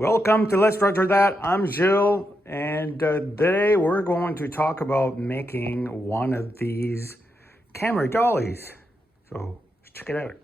Welcome to Let's Structure That. I'm Jill, and today we're going to talk about making one of these camera dollies. So let's check it out.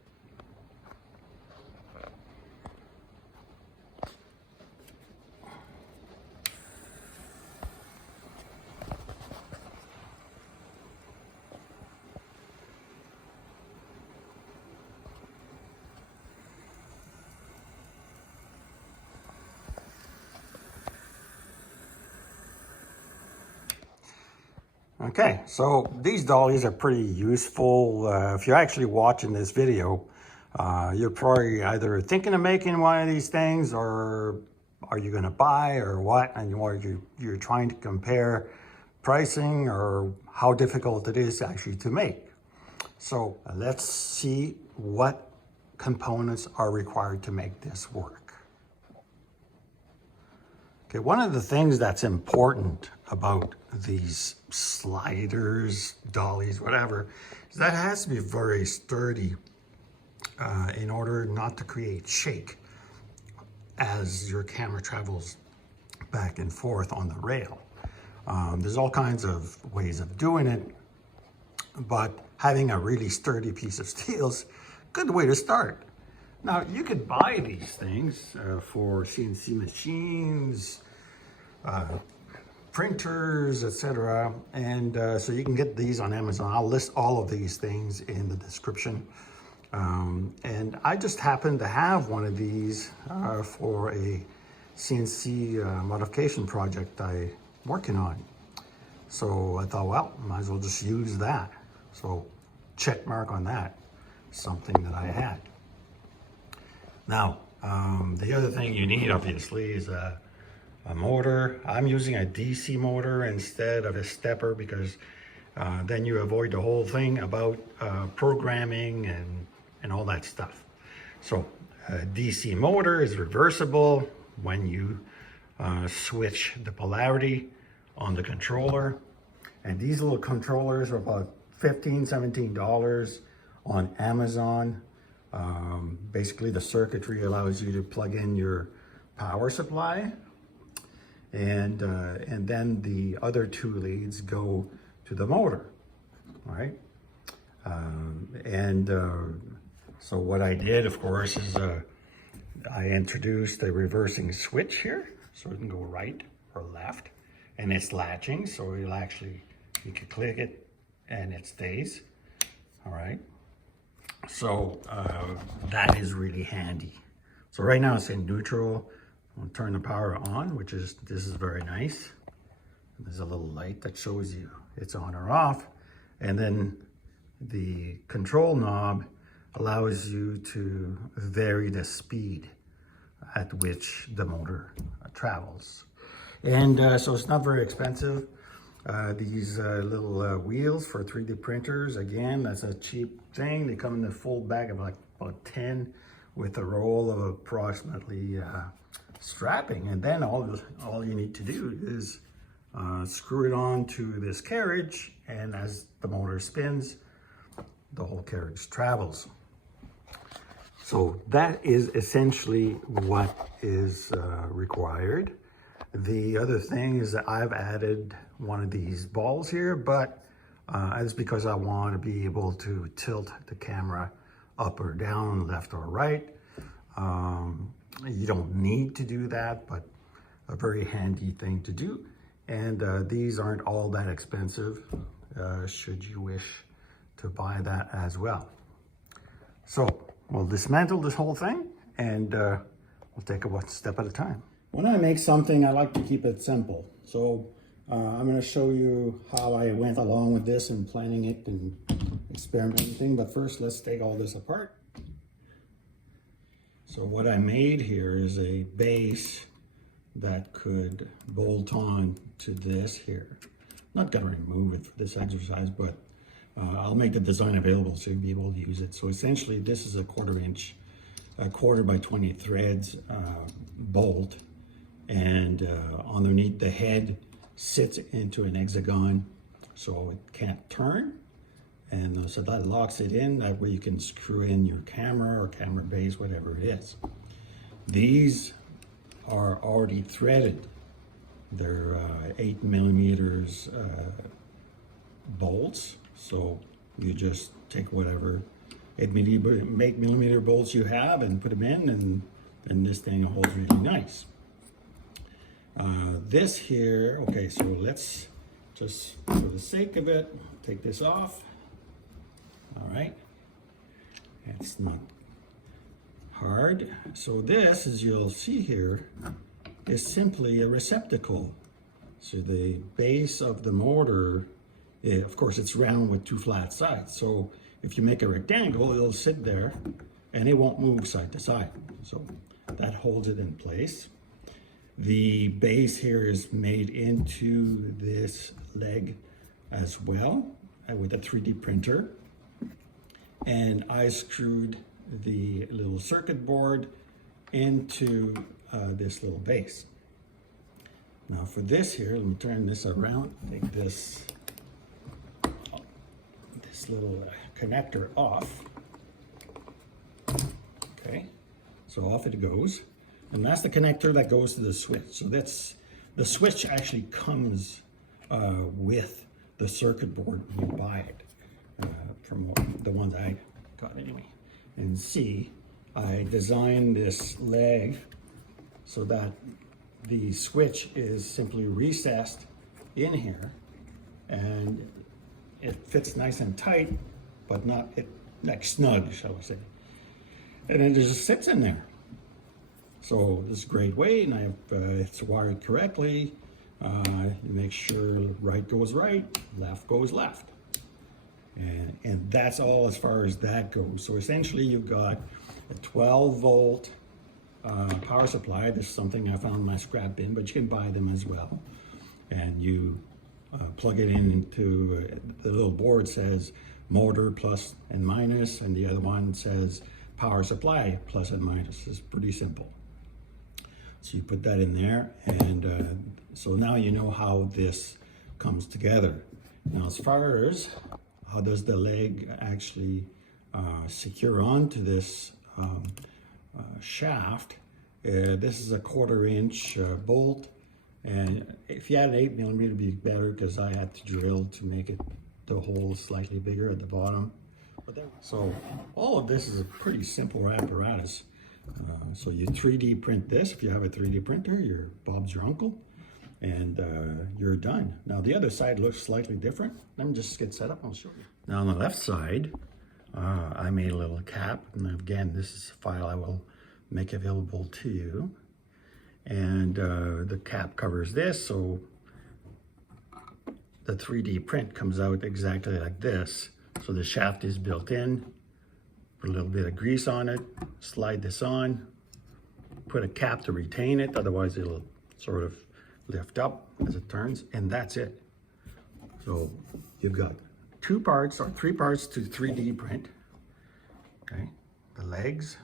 Okay, so these dollies are pretty useful. If you're actually watching this video, you're probably either thinking of making one of these things, or are you going to buy, or what? And you're trying to compare pricing or how difficult it is actually to make. So let's see what components are required to make this work. Okay, one of the things that's important about these sliders, dollies, whatever, is that it has to be very sturdy in order not to create shake as your camera travels back and forth on the rail. There's all kinds of ways of doing it, but having a really sturdy piece of steel is a good way to start. Now, you could buy these things for CNC machines, printers, etc. And so you can get these on Amazon. I'll list all of these things in the description. And I just happen to have one of these for a CNC modification project I'm working on. So I thought, well, might as well just use that. So check mark on that, something that I had. Now, the other thing you need, obviously, is a motor. I'm using a DC motor instead of a stepper because then you avoid the whole thing about programming and all that stuff. So a DC motor is reversible when you switch the polarity on the controller. And these little controllers are about $15, $17 on Amazon. Basically, the circuitry allows you to plug in your power supply, and then the other two leads go to the motor, all right? So what I did, of course, is I introduced a reversing switch here, so it can go right or left, and it's latching, so it'll actually, you can click it and it stays, all right? So that is really handy. So right now it's in neutral. I'll turn the power on, this is very nice. There's a little light that shows you it's on or off. And then the control knob allows you to vary the speed at which the motor travels. And so it's not very expensive. These little wheels for 3D printers, again, that's a cheap thing. They come in the full bag of like about 10 with a roll of approximately strapping. And then all you need to do is screw it on to this carriage, and as the motor spins, the whole carriage travels. So that is essentially what is required. The other thing is that I've added one of these balls here, but it's because I want to be able to tilt the camera up or down, left or right. You don't need to do that, but a very handy thing to do. And these aren't all that expensive, should you wish to buy that as well. So we'll dismantle this whole thing, and we'll take it one step at a time. When I make something, I like to keep it simple. So I'm going to show you how I went along with this and planning it and experimenting. But first, let's take all this apart. So what I made here is a base that could bolt on to this here. I'm not going to remove it for this exercise, but I'll make the design available so you'll be able to use it. So essentially, this is a 1/4 by 20 threads bolt. And underneath the head sits into an hexagon, so it can't turn. And so that locks it in. That way you can screw in your camera or camera base, whatever it is. These are already threaded. They're 8mm bolts, so you just take whatever 8mm bolts you have and put them in, and this thing holds really nice. This here, okay, so let's just, for the sake of it, take this off. All right, it's not hard. So this, as you'll see here, is simply a receptacle. So the base of the motor, of course, it's round with two flat sides. So if you make a rectangle, it'll sit there and it won't move side to side. So that holds it in place. The base here is made into this leg as well with a 3D printer. And I screwed the little circuit board into this little base. Now for this here, let me turn this around, take this little connector off. Okay, so off it goes. And that's the connector that goes to the switch. So that's, the switch actually comes with the circuit board when you buy it, from the ones I got anyway. And see, I designed this leg so that the switch is simply recessed in here, and it fits nice and tight, but not like snug, shall we say. And it just sits in there. So this is a great way, and I have, it's wired correctly. You make sure right goes right, left goes left. And that's all as far as that goes. So essentially you've got a 12-volt power supply. This is something I found in my scrap bin, but you can buy them as well. And you plug it into, the little board says motor plus and minus, and the other one says power supply plus and minus. It's pretty simple. So you put that in there, and so now you know how this comes together. Now, as far as how does the leg actually secure onto this shaft, this is a 1/4-inch bolt, and if you had an 8mm it'd be better, because I had to drill to make it the hole slightly bigger at the bottom. So all of this is a pretty simple apparatus. So you 3D print this. If you have a 3D printer, Bob's your uncle, and you're done. Now the other side looks slightly different. Let me just get set up and I'll show you. Now on the left side, I made a little cap, and again, this is a file I will make available to you. And the cap covers this, so the 3D print comes out exactly like this. So the shaft is built in. Put a little bit of grease on it, slide this on, put a cap to retain it, otherwise it'll sort of lift up as it turns, and that's it. So you've got 2 parts or 3 parts to 3D print, okay? The legs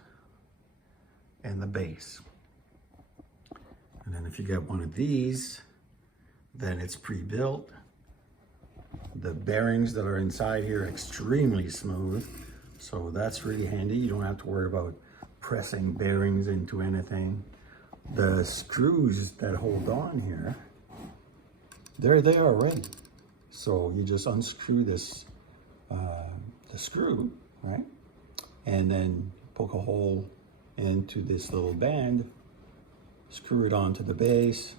and the base. And then if you get one of these, then it's pre-built. The bearings that are inside here are extremely smooth. So that's really handy. You don't have to worry about pressing bearings into anything. The screws that hold on here, they're there already. So you just unscrew this, the screw, right? And then poke a hole into this little band, screw it onto the base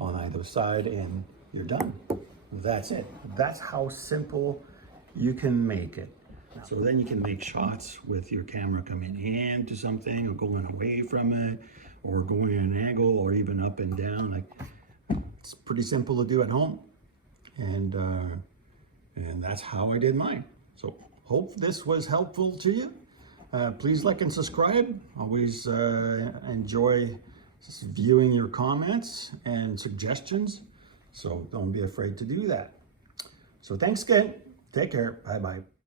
on either side, and you're done. That's it. That's how simple you can make it. So then you can make shots with your camera coming into something, or going away from it, or going at an angle, or even up and down. Like, it's pretty simple to do at home, and that's how I did mine. So hope this was helpful to you. Please like and subscribe. Always enjoy viewing your comments and suggestions. So don't be afraid to do that. So thanks again. Take care. Bye-bye.